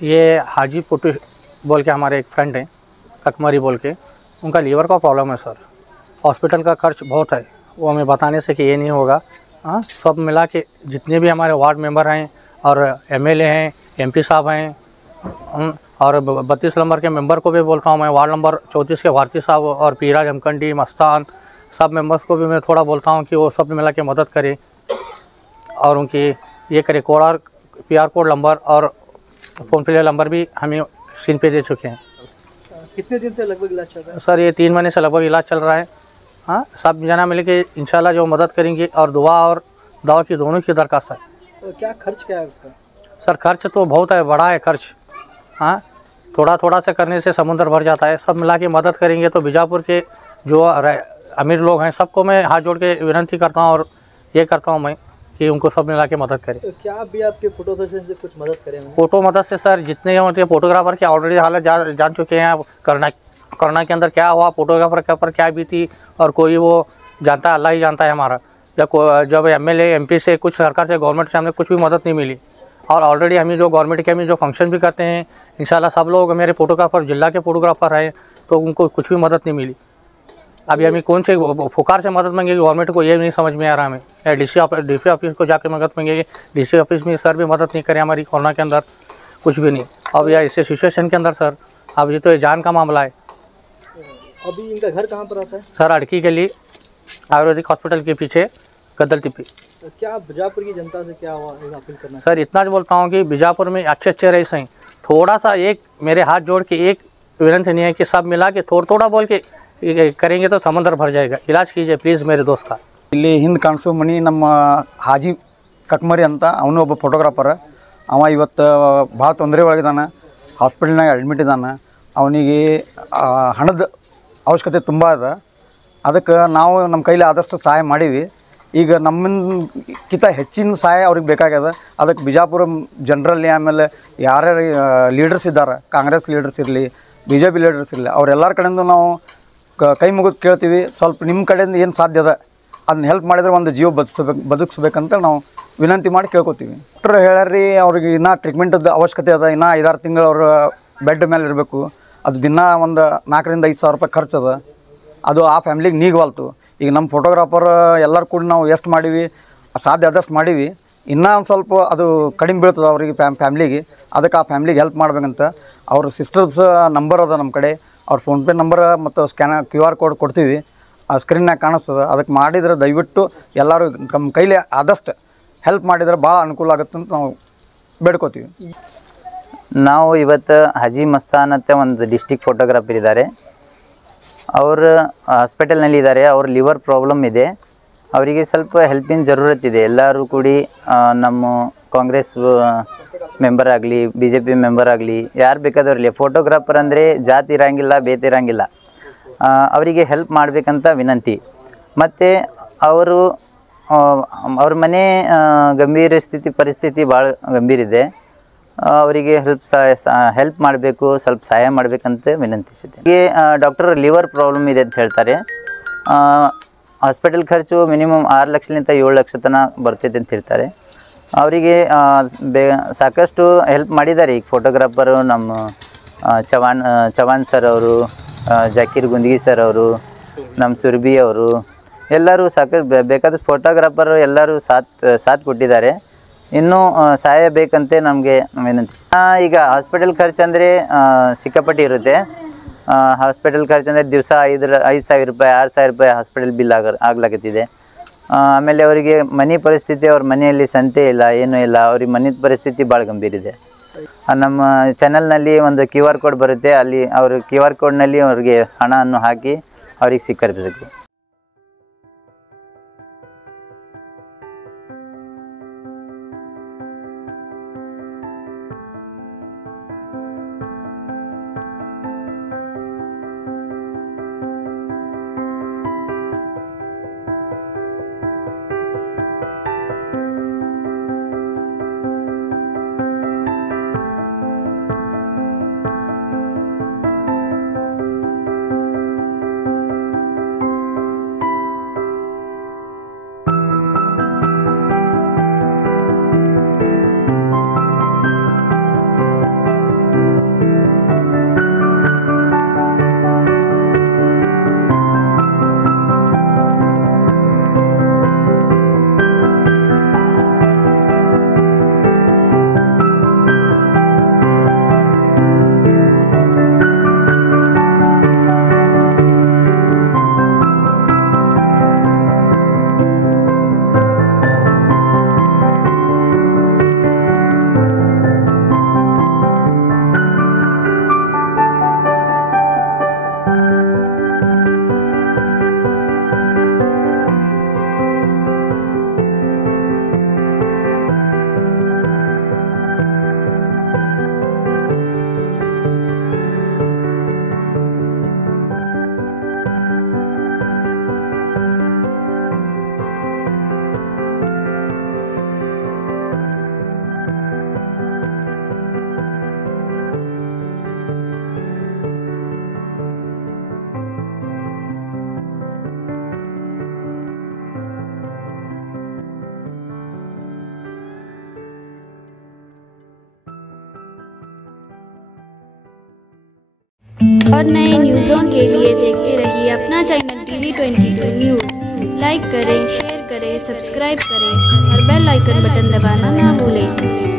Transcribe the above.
ये हाजी पुटू बोल के हमारे एक फ्रेंड हैं, ककमरी बोल के, उनका लीवर का प्रॉब्लम है सर। हॉस्पिटल का खर्च बहुत है, वो हमें बताने से कि ये नहीं होगा। हाँ, सब मिला के जितने भी हमारे वार्ड मेंबर हैं और एमएलए हैं, एमपी साहब हैं, और 32 नंबर के मेंबर को भी बोलता हूँ मैं, वार्ड नंबर 34 के भारती साहब और पीराज हमकंडी मस्तान, सब मेंबर्स को भी मैं थोड़ा बोलता हूँ कि वो सब मिला के मदद करें और उनकी ये करे। PR कोड नंबर और फ़ोन पे नंबर भी हमें स्क्रीन पे दे चुके हैं। कितने दिन से लगभग इलाज चल रहा है? सर ये 3 महीने से लगभग इलाज चल रहा है। हाँ, सब जना मिल के इंशाल्लाह जो मदद करेंगे, और दुआ और दवा की दोनों की दरख्वास्त है। तो क्या खर्च क्या है उसका? सर खर्च तो बहुत है, बड़ा है खर्च। हाँ, थोड़ा थोड़ा से करने से समुद्र भर जाता है। सब मिला के मदद करेंगे तो बीजापुर के जो अमीर लोग हैं सबको मैं हाथ जोड़ के विनती करता हूँ और ये करता हूँ मैं कि उनको सब मिला के मदद करें। तो क्या अभी आपके फोटो सेशन से कुछ मदद करें? फ़ोटो मदद से सर जितने होते हैं फोटोग्राफर की ऑलरेडी हालत जान चुके हैं। अब कोरोना के अंदर क्या हुआ, फोटोग्राफर के ऊपर क्या बीती, और कोई वो जानता है, अल्लाह ही जानता है हमारा। जब MLA MP से कुछ सरकार से गवर्नमेंट से हमें कुछ भी मदद नहीं मिली, और ऑलरेडी हम जो गवर्नमेंट के हम जो फंक्शन भी करते हैं इंशाल्लाह सब लोग मेरे फोटोग्राफर जिला के फोटोग्राफर हैं, तो उनको कुछ भी मदद नहीं मिली। अभी हमें कौन से फुकार से मदद मांगेगी गवर्नमेंट को, ये नहीं समझ में आ रहा हमें। या DP ऑफिस को जाके मदद मांगेगी, DC ऑफिस में सर भी मदद नहीं करे हमारी कोरोना के अंदर, कुछ भी नहीं। अब यह ऐसे सिचुएशन के अंदर सर, अब ये तो जान का मामला है। अभी इनका घर कहाँ पर आता है? सर अड़की के लिए आयुर्वेदिक हॉस्पिटल के पीछे गद्दल तिप्पी। तो क्या बीजापुर की जनता से क्या अपील करना? सर इतना बोलता हूँ कि बीजापुर में अच्छे रईस हैं, थोड़ा सा एक मेरे हाथ जोड़ के एक विनती नहीं है कि सब मिला के थोड़ा बोल के करेंगे तो समंदर भर जाएगा। इलाज कीजिए प्लीज़ मेरे दोस्त का। ಇಲ್ಲಿ ಹಿಂದೆ ಕಾಣಿಸೋ ಮನಿ ನಮ್ಮ ಹಾಜಿ ಕಕ್ಮರಿ ಅಂತ, ಅವನು ಒಬ್ಬ ಫೋಟೋಗ್ರಾಫರ್. ಅವ ಇವತ್ತು ಭಾಳ ತೊಂದರೆ ಒಳಗಿದ್ದಾನೆ, ಹಾಸ್ಪಿಟಲ್ನಾಗ ಅಡ್ಮಿಟ್ ಇದ್ದಾನೆ. ಅವನಿಗೆ ಹಣದ ಅವಶ್ಯಕತೆ ತುಂಬ ಇದೆ. ಅದಕ್ಕೆ ನಾವು ನಮ್ಮ ಕೈಲಿ ಆದಷ್ಟು ಸಹಾಯ ಮಾಡೀವಿ. ಈಗ ನಮ್ಮಿಂದ ಹೆಚ್ಚಿನ ಸಹಾಯ ಅವ್ರಿಗೆ ಬೇಕಾಗ್ಯದ. ಅದಕ್ಕೆ ಬಿಜಾಪುರ ಜನರಲ್ಲಿ, ಆಮೇಲೆ ಯಾರ್ಯಾರು ಲೀಡರ್ಸ್ ಇದ್ದಾರೆ, ಕಾಂಗ್ರೆಸ್ ಲೀಡರ್ಸ್ ಇರಲಿ, BJP ಲೀಡರ್ಸ್ ಇರಲಿ, ಅವರೆಲ್ಲರ ಕಡೆಯಿಂದ ನಾವು ಕೈ ಮುಗಿದು ಕೇಳ್ತೀವಿ. ಸ್ವಲ್ಪ ನಿಮ್ಮ ಕಡೆಯಿಂದ ಏನು ಸಾಧ್ಯ ಅದ ಅದನ್ನ ಹೆಲ್ಪ್ ಮಾಡಿದ್ರೆ ಒಂದು ಜೀವ ಬದುಕಿಸ್ಬೇಕಂತ ನಾವು ವಿನಂತಿ ಮಾಡಿ ಕೇಳ್ಕೊತೀವಿ. ಡಾಕ್ಟ್ರ್ ಹೇಳ್ಯಾರ್ರಿ ಅವ್ರಿಗೆ ಇನ್ನೂ ಟ್ರೀಟ್ಮೆಂಟದ್ದು ಅವಶ್ಯಕತೆ ಅದ, ಇನ್ನೂ 5-6 ತಿಂಗಳು ಅವರು ಬೆಡ್ ಮೇಲೆ ಇರಬೇಕು. ಅದು ದಿನ ಒಂದು 4,000 to 5,000 ರೂಪಾಯಿ ಖರ್ಚು ಅದ. ಅದು ಆ ಫ್ಯಾಮ್ಲಿಗೆ ನೀಗವಲ್ತು. ಈಗ ನಮ್ಮ ಫೋಟೋಗ್ರಾಫರ್ ಎಲ್ಲರೂ ಕೂಡ ನಾವು ಎಷ್ಟು ಮಾಡೀವಿ ಸಾಧ್ಯ ಆದಷ್ಟು ಮಾಡೀವಿ. ಇನ್ನೂ ಒಂದು ಸ್ವಲ್ಪ ಅದು ಕಡಿಮೆ ಬೀಳ್ತದೆ ಅವ್ರಿಗೆ ಫ್ಯಾಮ್ಲಿಗೆ. ಅದಕ್ಕೆ ಆ ಫ್ಯಾಮ್ಲಿಗೆ ಹೆಲ್ಪ್ ಮಾಡ್ಬೇಕಂತ ಅವ್ರ ಸಿಸ್ಟರ್ಸ್ ನಂಬರ್ ಅದ ನಮ್ಮ ಕಡೆ, ಅವ್ರ ಫೋನ್ಪೇ ನಂಬರ್ ಮತ್ತು QR ಕೋಡ್ ಕೊಡ್ತೀವಿ, ಆ ಸ್ಕ್ರೀನ್ನಾಗ ಕಾಣಿಸ್ತದೆ. ಅದಕ್ಕೆ ಮಾಡಿದ್ರೆ ದಯವಿಟ್ಟು ಎಲ್ಲರೂ ನಮ್ಮ ಕೈಲಿ ಆದಷ್ಟು ಹೆಲ್ಪ್ ಮಾಡಿದ್ರೆ ಭಾಳ ಅನುಕೂಲ ಆಗುತ್ತೆ ಅಂತ ನಾವು ಬೇಡ್ಕೋತೀವಿ. ನಾವು ಇವತ್ತು ಹಾಜಿ ಮಸ್ತಾನ್ ಅಂತ ಒಂದು ಡಿಸ್ಟಿಕ್ ಫೋಟೋಗ್ರಾಫರ್ ಇದ್ದಾರೆ. ಅವರು ಹಾಸ್ಪಿಟಲ್ನಲ್ಲಿದ್ದಾರೆ. ಅವ್ರ ಲಿವರ್ ಪ್ರಾಬ್ಲಮ್ ಇದೆ. ಅವರಿಗೆ ಸ್ವಲ್ಪ ಹೆಲ್ಪಿನ ಜರೂರತ್ ಇದೆ. ಎಲ್ಲರೂ ಕೂಡಿ ನಮ್ಮ ಕಾಂಗ್ರೆಸ್ ಮೆಂಬರ್ ಆಗಲಿ, BJP ಮೆಂಬರ್ ಆಗಲಿ, ಯಾರು ಬೇಕಾದವ್ರಲ್ಲಿ, ಫೋಟೋಗ್ರಾಫರ್ ಅಂದರೆ ಜಾತಿ ಇರೋಂಗಿಲ್ಲ, ಬೇತೆ ಇರೋಂಗಿಲ್ಲ. ಅವರಿಗೆ ಹೆಲ್ಪ್ ಮಾಡಬೇಕಂತ ವಿನಂತಿ. ಮತ್ತು ಅವ್ರ ಮನೆ ಗಂಭೀರ ಪರಿಸ್ಥಿತಿ ಭಾಳ ಗಂಭೀರ ಇದೆ. ಅವರಿಗೆ ಹೆಲ್ಪ್ ಮಾಡಬೇಕು, ಸ್ವಲ್ಪ ಸಹಾಯ ಮಾಡಬೇಕಂತ ವಿನಂತಿಸಿದೆ. ಹೀಗೆ ಡಾಕ್ಟರ್ ಲಿವರ್ ಪ್ರಾಬ್ಲಮ್ ಇದೆ ಅಂತ ಹೇಳ್ತಾರೆ. ಹಾಸ್ಪಿಟಲ್ ಖರ್ಚು ಮಿನಿಮಮ್ 6 ಲಕ್ಷದಿಂದ 7 ಲಕ್ಷ ತನಕ ಬರ್ತೈತೆ ಅಂತ ಹೇಳ್ತಾರೆ. ಅವರಿಗೆ ಸಾಕಷ್ಟು ಹೆಲ್ಪ್ ಮಾಡಿದ್ದಾರೆ. ಈಗ ಫೋಟೋಗ್ರಾಫರು ನಮ್ಮ ಚವಾನ್ ಸರ್ ಅವರು, ಜಾಕೀರ್ ಗುಂದಗಿ ಸರ್ ಅವರು, ನಮ್ಮ ಸುರ್ಬಿ ಅವರು, ಎಲ್ಲರೂ ಸಾಕಷ್ಟು ಬೇಕಾದಷ್ಟು ಫೋಟೋಗ್ರಾಫರು ಎಲ್ಲರೂ ಸಾಥ್ ಕೊಟ್ಟಿದ್ದಾರೆ. ಇನ್ನೂ ಸಹಾಯ ಬೇಕಂತೆ ನಮಗೆ ವಿನಂತಿ. ಈಗ ಹಾಸ್ಪಿಟಲ್ ಖರ್ಚು ಅಂದರೆ ಸಿಕ್ಕಾಪಟ್ಟಿ ಇರುತ್ತೆ. ಹಾಸ್ಪಿಟಲ್ ಖರ್ಚು ಅಂದರೆ ದಿವಸ 5,000 ರೂಪಾಯಿ 6,000 ರೂಪಾಯಿ ಹಾಸ್ಪಿಟಲ್ ಬಿಲ್ ಆಗ್ಲಾಕತ್ತಿದೆ. ಆಮೇಲೆ ಅವರಿಗೆ ಮನೆ ಪರಿಸ್ಥಿತಿ, ಅವ್ರ ಮನೆಯಲ್ಲಿ ಸಂತೆ ಇಲ್ಲ, ಏನೂ ಇಲ್ಲ. ಅವ್ರಿಗೆ ಮನೆ ಪರಿಸ್ಥಿತಿ ಭಾಳ ಗಂಭೀರ ಇದೆ. ನಮ್ಮ ಚಾನಲ್ನಲ್ಲಿ ಒಂದು QR ಕೋಡ್ ಬರುತ್ತೆ, ಅಲ್ಲಿ ಅವರು QR ಕೋಡ್ನಲ್ಲಿ ಅವ್ರಿಗೆ ಹಣವನ್ನು ಹಾಕಿ ಅವ್ರಿಗೆ ಸ್ವೀಕರಿಸಬೇಕು. और नए न्यूज़ों के लिए देखते रहिए अपना चैनल TV22 न्यूज़। लाइक करें, शेयर करें, सब्सक्राइब करें और बेल आइकन बटन दबाना ना भूलें।